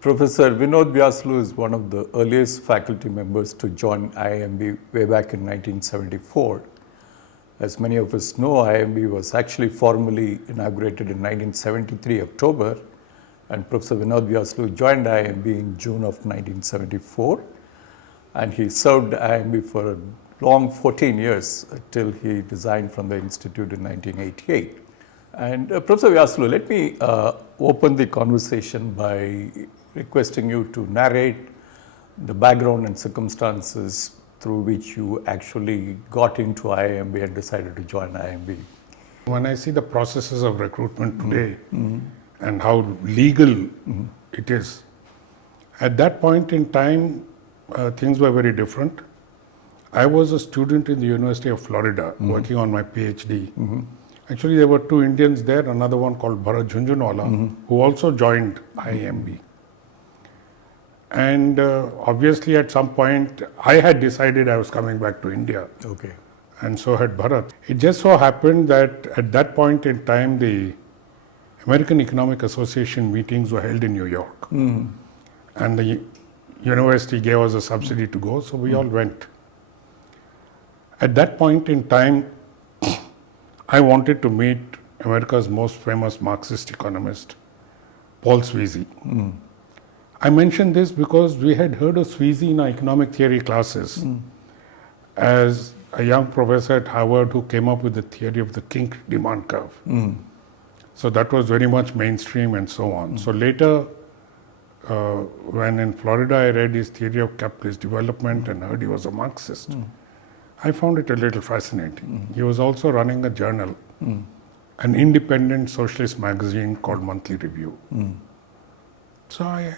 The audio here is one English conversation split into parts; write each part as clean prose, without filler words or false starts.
Professor Vinod Vyasulu is one of the earliest faculty members to join IIMB way back in 1974. As many of us know, IIMB was actually formally inaugurated in 1973 October, and Professor Vinod Vyasulu joined IIMB in June of 1974, and he served IIMB for a long 14 years till he resigned from the institute in 1988. And Professor Vyasulu, let me open the conversation by requesting you to narrate the background and circumstances through which you actually got into IIMB and decided to join IIMB. When I see the processes of recruitment today and how legal it is, at that point in time, things were very different. I was a student in the University of Florida working on my PhD. Actually, there were two Indians there, another one called Bharat Jhunjhunwala, who also joined IIMB. And obviously, at some point, I had decided I was coming back to India. Okay. And so had Bharat. It just so happened that at that point in time, the American Economic Association meetings were held in New York. And the university gave us a subsidy to go, so we all went. At that point in time, I wanted to meet America's most famous Marxist economist, Paul Sweezy. I mention this because we had heard of Sweezy in our economic theory classes as a young professor at Harvard who came up with the theory of the kink demand curve. So that was very much mainstream and so on. So later, when in Florida I read his theory of capitalist development and heard he was a Marxist, I found it a little fascinating. He was also running a journal, an independent socialist magazine called Monthly Review. So I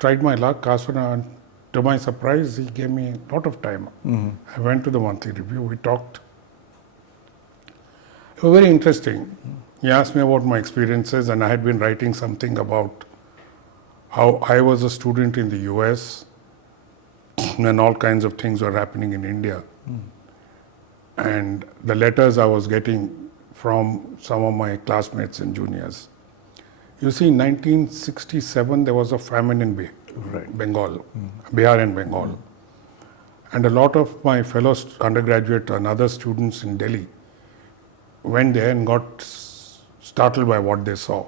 tried my luck, asked for, and to my surprise, he gave me a lot of time. I went to the Monthly Review, we talked. It was very interesting. He asked me about my experiences, and I had been writing something about how I was a student in the US when all kinds of things were happening in India. And the letters I was getting from some of my classmates and juniors. You see, in 1967, there was a famine in Bengal, Bihar and Bengal. And a lot of my fellow undergraduate and other students in Delhi went there and got startled by what they saw.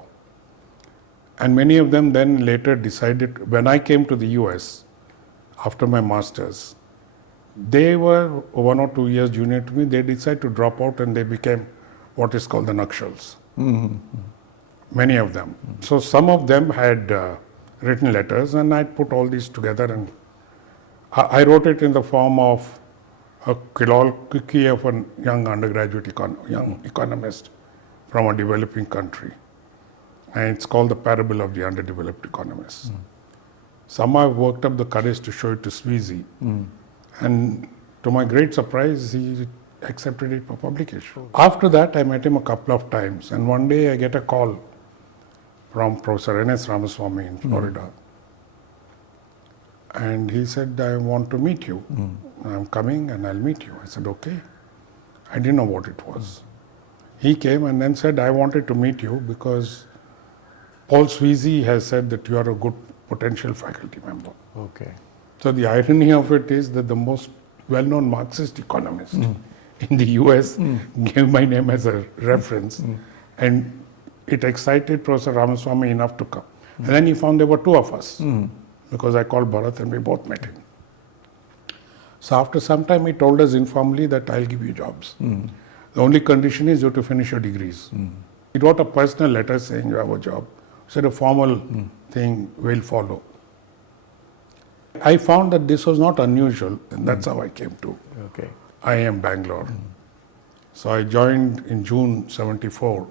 And many of them then later decided, when I came to the US after my master's, they were 1 or 2 years junior to me, they decided to drop out and they became what is called the Nakshals. Many of them. So some of them had written letters, and I put all these together, and I wrote it in the form of a colloquy of a young undergraduate young economist from a developing country. And it's called The Parable of the Underdeveloped Economists. Somehow I worked up the courage to show it to Sweezy. And to my great surprise, he accepted it for publication. After that, I met him a couple of times, and one day I get a call from Professor N.S. Ramaswamy in Florida. And he said, I want to meet you. I'm coming and I'll meet you. I said, okay. I didn't know what it was. He came and then said, I wanted to meet you because Paul Sweezy has said that you are a good potential faculty member. Okay. So the irony of it is that the most well-known Marxist economist in the US gave my name as a reference, and it excited Professor Ramaswamy enough to come. And then he found there were two of us, because I called Bharat and we both met him. So after some time he told us informally that I'll give you jobs. The only condition is you have to finish your degrees. He wrote a personal letter saying you have a job. He said a formal thing will follow. I found that this was not unusual, and that's how I came to IIM Bangalore. So I joined in June '74.